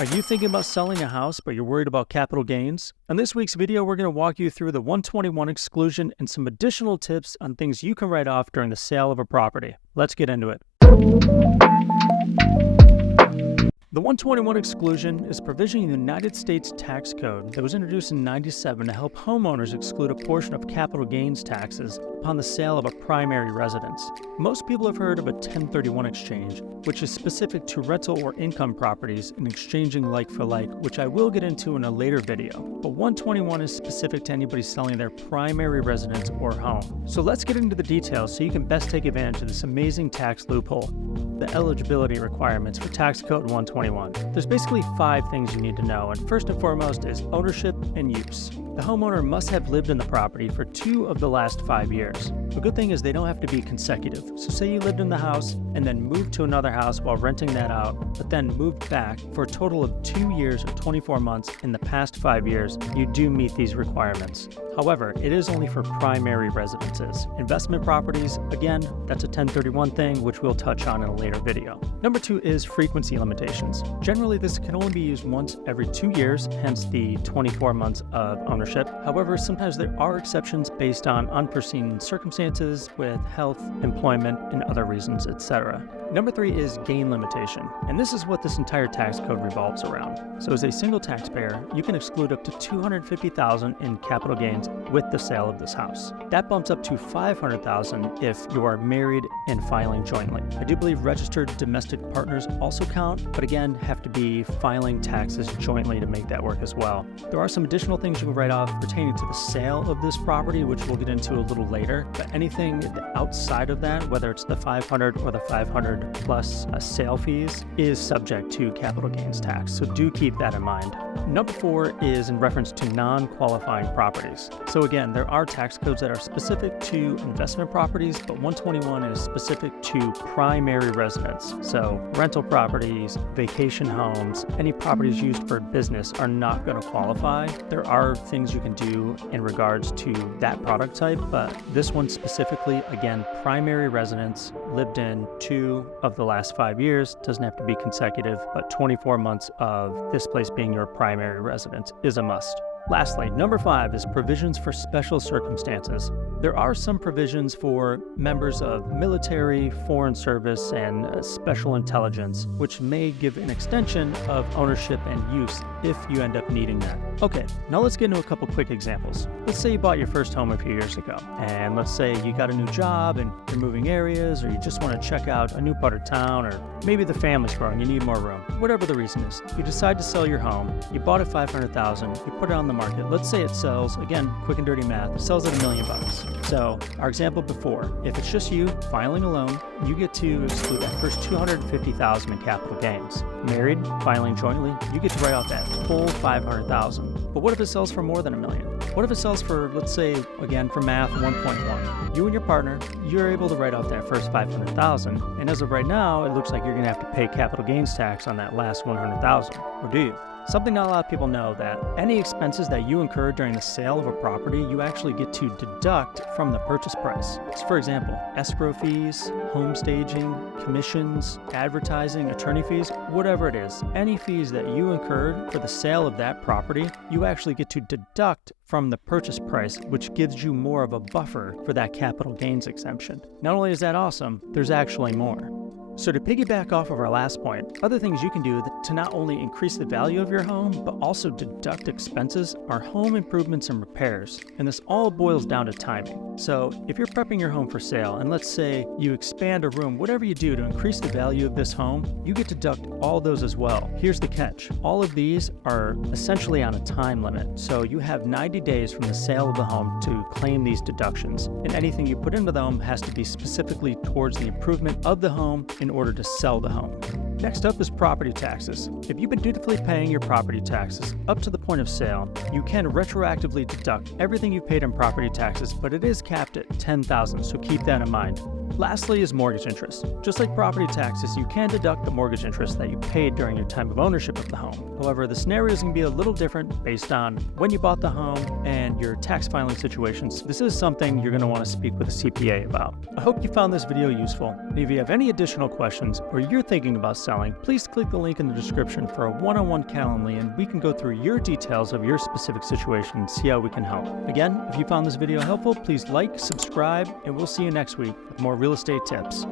Are you thinking about selling a house, but you're worried about capital gains? In this week's video, we're going to walk you through the 121 exclusion and some additional tips on things you can write off during the sale of a property. Let's get into it. The 121 exclusion is a provision in the United States Tax Code that was introduced in 1997 to help homeowners exclude a portion of capital gains taxes upon the sale of a primary residence. Most people have heard of a 1031 exchange, which is specific to rental or income properties and exchanging like for like, which I will get into in a later video. But 121 is specific to anybody selling their primary residence or home. So let's get into the details so you can best take advantage of this amazing tax loophole. The eligibility requirements for Tax Code 121. There's basically 5 things you need to know, and first and foremost is ownership and use. The homeowner must have lived in the property for 2 of the last 5 years. The good thing is they don't have to be consecutive. So say you lived in the house and then moved to another house while renting that out, but then moved back for a total of 2 years or 24 months in the past 5 years, you do meet these requirements. However, it is only for primary residences. Investment properties, again, that's a 1031 thing, which we'll touch on in a later video. Number 2 is frequency limitations. Generally, this can only be used once every 2 years, hence the 24 months of ownership. However, sometimes there are exceptions based on unforeseen circumstances with health, employment, and other reasons, etc. Number 3 is gain limitation, and this is what this entire tax code revolves around. So as a single taxpayer, you can exclude up to $250,000 in capital gains with the sale of this house. That bumps up to $500,000 if you are married and filing jointly. I do believe registered domestic partners also count, but again, have to be filing taxes jointly to make that work as well. There are some additional things you can write off pertaining to the sale of this property, which we'll get into a little later, but anything outside of that, whether it's the $500 or the $500 plus sale fees, is subject to capital gains tax, so do keep that in mind. Number 4 is in reference to non-qualifying properties. So again, there are tax codes that are specific to investment properties, but 121 is specific to primary residence. So rental properties, vacation homes, any properties used for business are not going to qualify. There are things you can do in regards to that product type, but this one specifically, again, primary residence, lived in 2 of the last 5 years, doesn't have to be consecutive, but 24 months of this place being your primary residence is a must. Lastly, number 5 is provisions for special circumstances. There are some provisions for members of military, foreign service, and special intelligence, which may give an extension of ownership and use if you end up needing that. Okay, now let's get into a couple quick examples. Let's say you bought your first home a few years ago, and let's say you got a new job and you're moving areas, or you just want to check out a new part of town, or maybe the family's growing, you need more room. Whatever the reason is, you decide to sell your home, you bought it $500,000, you put it on the market. Let's say it sells, again, quick and dirty math, sells at $1 million. So our example before, if it's just you filing alone, you get to exclude that first $250,000 in capital gains. Married, filing jointly, you get to write off that full $500,000. But what if it sells for more than $1 million? What if it sells for, let's say, again, for math, 1.1? You and your partner, you're able to write off that first $500,000, and as of right now, it looks like you're going to have to pay capital gains tax on that last $100,000, or do you? Something not a lot of people know, that any expenses that you incur during the sale of a property, you actually get to deduct from the purchase price. So for example, escrow fees, home staging, commissions, advertising, attorney fees, whatever it is, any fees that you incurred for the sale of that property, you actually get to deduct from the purchase price, which gives you more of a buffer for that capital gains exemption. Not only is that awesome, there's actually more. So to piggyback off of our last point, other things you can do to not only increase the value of your home, but also deduct expenses are home improvements and repairs. And this all boils down to timing. So if you're prepping your home for sale, and let's say you expand a room, whatever you do to increase the value of this home, you get to deduct all those as well. Here's the catch. All of these are essentially on a time limit. So you have 90 days from the sale of the home to claim these deductions. And anything you put into the home has to be specifically towards the improvement of the home in order to sell the home. Next up is property taxes. If you've been dutifully paying your property taxes up to the point of sale, you can retroactively deduct everything you paid in property taxes, but it is capped at $10,000, so keep that in mind. Lastly is mortgage interest. Just like property taxes, you can deduct the mortgage interest that you paid during your time of ownership of the home. However, the scenario is going to be a little different based on when you bought the home and your tax filing situations. This is something you're going to want to speak with a CPA about. I hope you found this video useful. If you have any additional questions or you're thinking about selling, please click the link in the description for a one-on-one Calendly and we can go through your details of your specific situation and see how we can help. Again, if you found this video helpful, please like, subscribe, and we'll see you next week with more real estate tips.